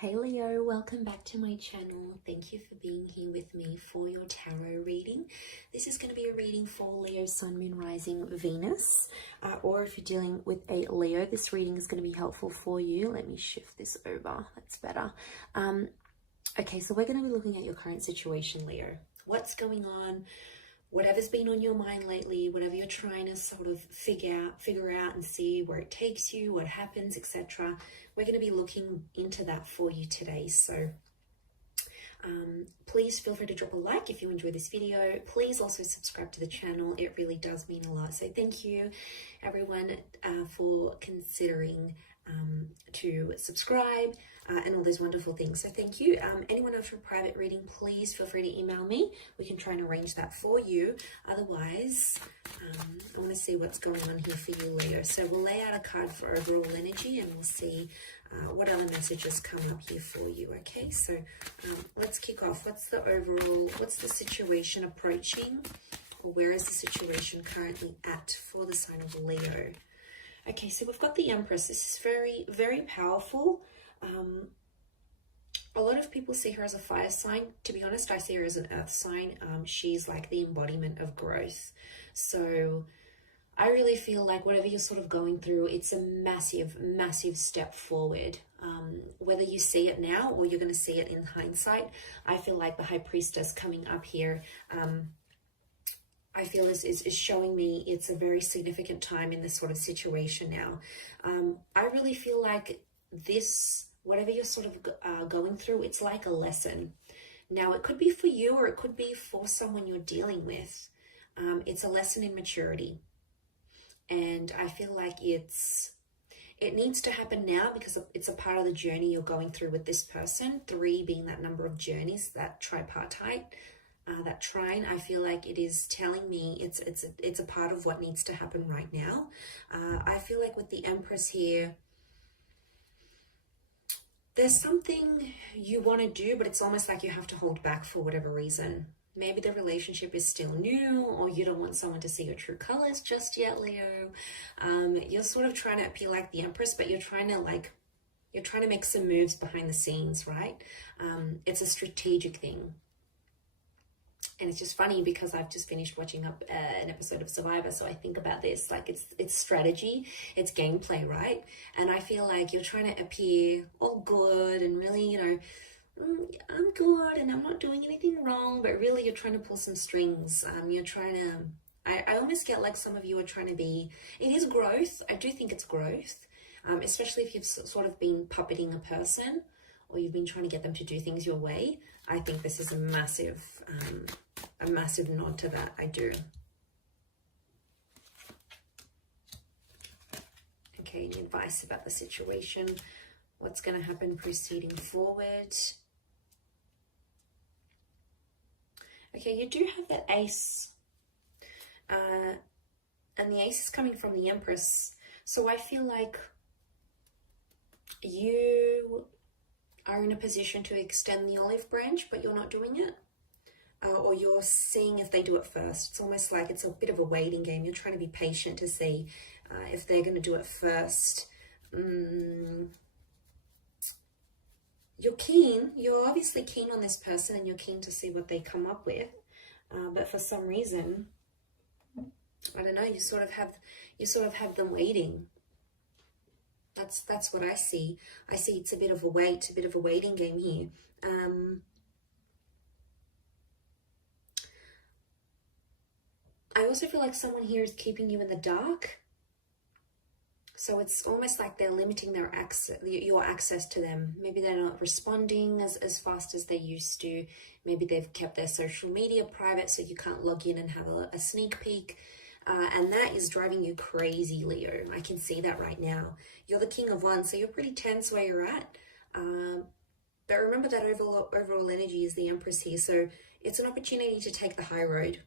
Hey Leo, welcome back to my channel. Thank you for being here with me for your tarot reading. This is going to be a reading for Leo, Sun, Moon, Rising, Venus. Or if you're dealing with a Leo, this reading is going to be helpful for you. Let me shift this over. That's better. Okay, so we're going to be looking at your current situation, Leo. What's going on? Whatever's been on your mind lately, whatever you're trying to sort of figure out and see where it takes you, what happens, etc. We're going to be looking into that for you today. So please feel free to drop a like if you enjoy this video. Please also subscribe to the channel. It really does mean a lot. So thank you everyone for considering to subscribe and all those wonderful things. So thank you. Anyone else for a private reading, please feel free to email me. We can try and arrange that for you. Otherwise, I want to see what's going on here for you, Leo. So we'll lay out a card for overall energy and we'll see what other messages come up here for you. Okay, so let's kick off. What's the situation approaching, or where is the situation currently at for the sign of Leo? Okay, so we've got the Empress. This is very, very powerful. A lot of people see her as a fire sign. To be honest, I see her as an earth sign. She's like the embodiment of growth. So I really feel like whatever you're sort of going through, it's a massive, massive step forward. Whether you see it now or you're going to see it in hindsight, I feel like the High Priestess coming up here, I feel is showing me it's a very significant time in this sort of situation now. I really feel like this, whatever you're sort of going through, it's like a lesson. Now, it could be for you or it could be for someone you're dealing with. It's a lesson in maturity. And I feel like it needs to happen now because it's a part of the journey you're going through with this person. 3 being that number of journeys, that tripartite. That trine, I feel like it is telling me it's a part of what needs to happen right now. I feel like with the Empress here, there's something you want to do, but it's almost like you have to hold back for whatever reason. Maybe the relationship is still new, or you don't want someone to see your true colors just yet, Leo. You're sort of trying to appear like the Empress, but you're trying to make some moves behind the scenes, right? It's a strategic thing. And it's just funny because I've just finished watching an episode of Survivor, so I think about this, like it's strategy, it's gameplay, right? And I feel like you're trying to appear all good and really, I'm good and I'm not doing anything wrong, but really you're trying to pull some strings. You're trying to, I almost get like some of you are trying to be, it is growth. I do think it's growth, especially if you've sort of been puppeting a person or you've been trying to get them to do things your way. I think this is a massive nod to that. I do. Okay, any advice about the situation? What's going to happen proceeding forward? Okay, you do have that Ace. And the Ace is coming from the Empress. So I feel like you are in a position to extend the olive branch, but you're not doing it. Or you're seeing if they do it first. It's almost like it's a bit of a waiting game. You're trying to be patient to see if they're going to do it first. You're keen. You're obviously keen on this person and you're keen to see what they come up with. But for some reason, I don't know, you sort of have them waiting. That's what I see. I see it's a bit of a waiting game here. I also feel like someone here is keeping you in the dark. So it's almost like they're limiting your access to them. Maybe they're not responding as fast as they used to. Maybe they've kept their social media private so you can't log in and have a sneak peek. And that is driving you crazy, Leo. I can see that right now. You're the King of Wands, so you're pretty tense where you're at. But remember that overall energy is the Empress here. So it's an opportunity to take the high road.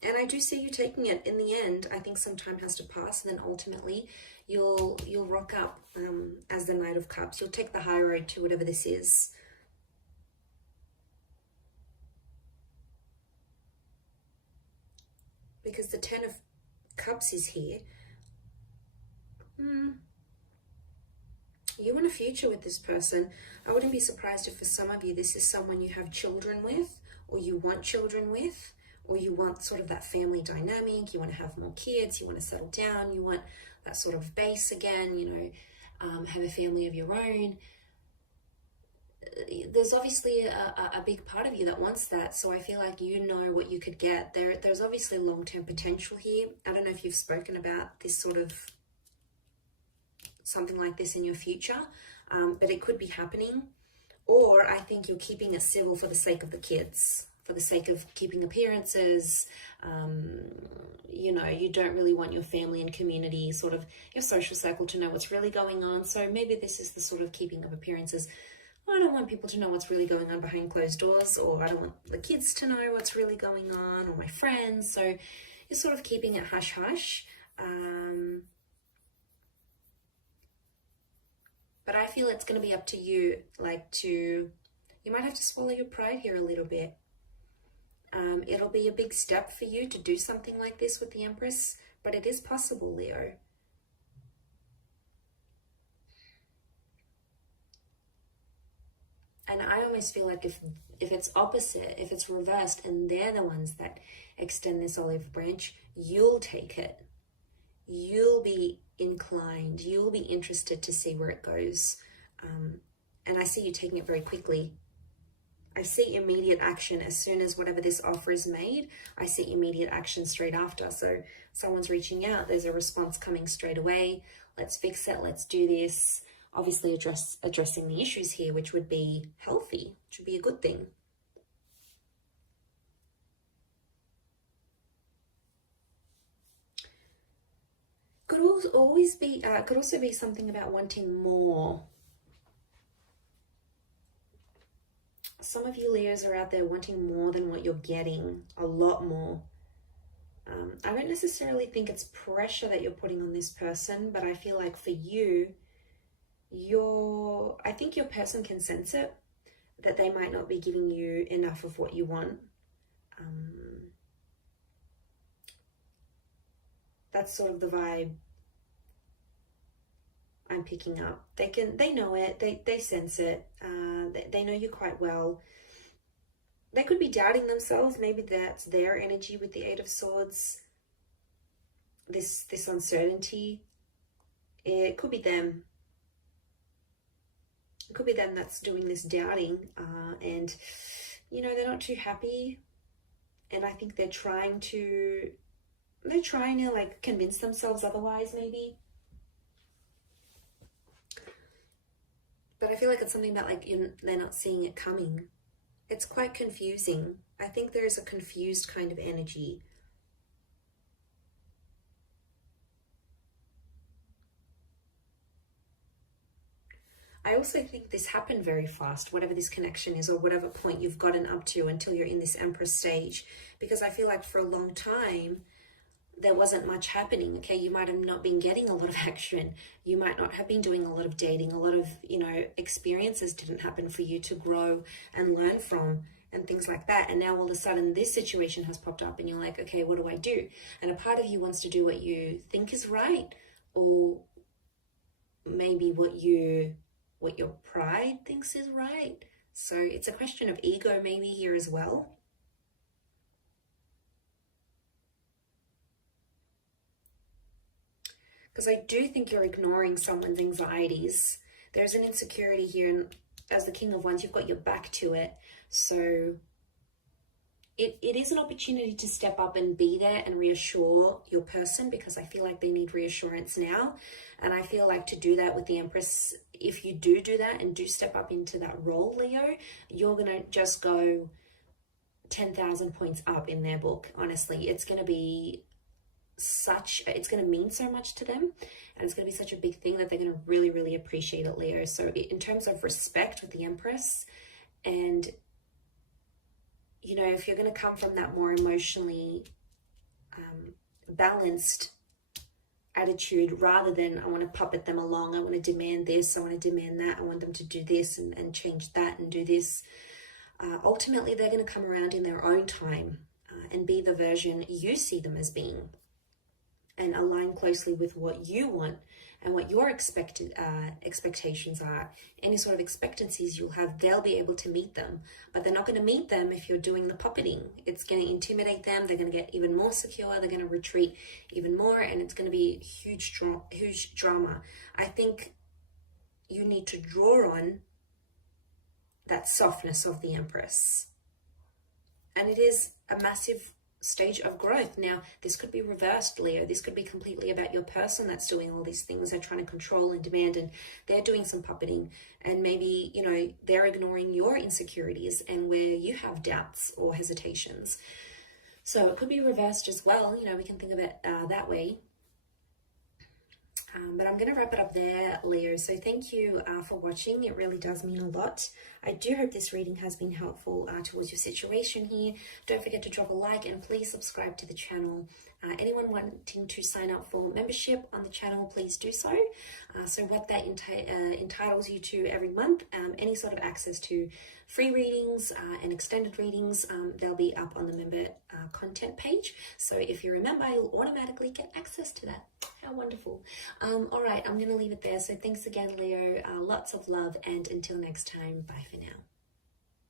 And I do see you taking it. In the end, I think some time has to pass, and then ultimately you'll rock up as the Knight of Cups. You'll take the high road to whatever this is. Because the 10 of Cups is here. You want a future with this person. I wouldn't be surprised if for some of you this is someone you have children with, or you want children with, or you want sort of that family dynamic. You want to have more kids, you want to settle down, you want that sort of base again, you know, have a family of your own. There's obviously a big part of you that wants that, so I feel like you know what you could get. There's obviously long-term potential here. I don't know if you've spoken about this sort of something like this in your future, but it could be happening. Or I think you're keeping it civil for the sake of the kids, for the sake of keeping appearances. You know, you don't really want your family and community, sort of your social circle, to know what's really going on. So maybe this is the sort of keeping of appearances. I don't want people to know what's really going on behind closed doors, or I don't want the kids to know what's really going on, or my friends. So you're sort of keeping it hush-hush. But I feel it's going to be up to you, you might have to swallow your pride here a little bit. It'll be a big step for you to do something like this with the Empress, but it is possible, Leo. And I almost feel like if it's opposite, if it's reversed, and they're the ones that extend this olive branch, you'll take it. You'll be inclined, you'll be interested to see where it goes. And I see you taking it very quickly. I see immediate action as soon as whatever this offer is made. I see immediate action straight after. So someone's reaching out, there's a response coming straight away. Let's fix it, let's do this. Obviously addressing the issues here, which would be healthy, which would be a good thing. Could also be something about wanting more. Some of you Leos are out there wanting more than what you're getting, a lot more. I don't necessarily think it's pressure that you're putting on this person, but I feel like for you, I think your person can sense it, that they might not be giving you enough of what you want. That's sort of the vibe I'm picking up. They know it, they sense it, they know you quite well. They could be doubting themselves. Maybe that's their energy with the Eight of Swords. This uncertainty. It could be them. It could be them that's doing this doubting, and you know, they're not too happy, and I think they're trying to like convince themselves otherwise, maybe. But I feel like it's something that they're not seeing it coming. It's quite confusing. I think there is a confused kind of energy. I also think this happened very fast, whatever this connection is, or whatever point you've gotten up to until you're in this Empress stage, because I feel like for a long time, there wasn't much happening. Okay, you might have not been getting a lot of action. You might not have been doing a lot of dating. A lot of, you know, experiences didn't happen for you to grow and learn from and things like that. And now all of a sudden this situation has popped up and you're like, okay, what do I do? And a part of you wants to do what you think is right, or maybe what your pride thinks is right. So it's a question of ego maybe here as well. Because I do think you're ignoring someone's anxieties. There's an insecurity here, and as the King of Wands, you've got your back to it. So it is an opportunity to step up and be there and reassure your person, because I feel like they need reassurance now. And I feel like to do that with the Empress, if you do that and do step up into that role, Leo, you're going to just go 10,000 points up in their book. Honestly, it's going to be it's going to mean so much to them, and it's going to be such a big thing that they're going to really, really appreciate it, Leo. So in terms of respect with the Empress, and you know, if you're going to come from that more emotionally balanced attitude, rather than I want to puppet them along, I want to demand this, I want to demand that, I want them to do this and change that and do this, ultimately they're going to come around in their own time and be the version you see them as being, and align closely with what you want and what your expectations are, any sort of expectancies you'll have, they'll be able to meet them. But they're not going to meet them if you're doing the puppeting. It's going to intimidate them. They're going to get even more secure. They're going to retreat even more, and it's going to be huge drama. I think you need to draw on that softness of the Empress. And it is a massive stage of growth. Now, this could be reversed, Leo. This could be completely about your person that's doing all these things. They're trying to control and demand, and they're doing some puppeting. And maybe, you know, they're ignoring your insecurities and where you have doubts or hesitations. So it could be reversed as well. You know, we can think of it that way. But I'm going to wrap it up there, Leo. So thank you for watching. It really does mean a lot. I do hope this reading has been helpful towards your situation here. Don't forget to drop a like and please subscribe to the channel. Anyone wanting to sign up for membership on the channel, please do so. So what that entitles you to every month, any sort of access to free readings and extended readings, they'll be up on the member content page. So if you're a member, you'll automatically get access to that. How wonderful. All right, I'm going to leave it there. So thanks again, Leo. Lots of love, and until next time, bye for now.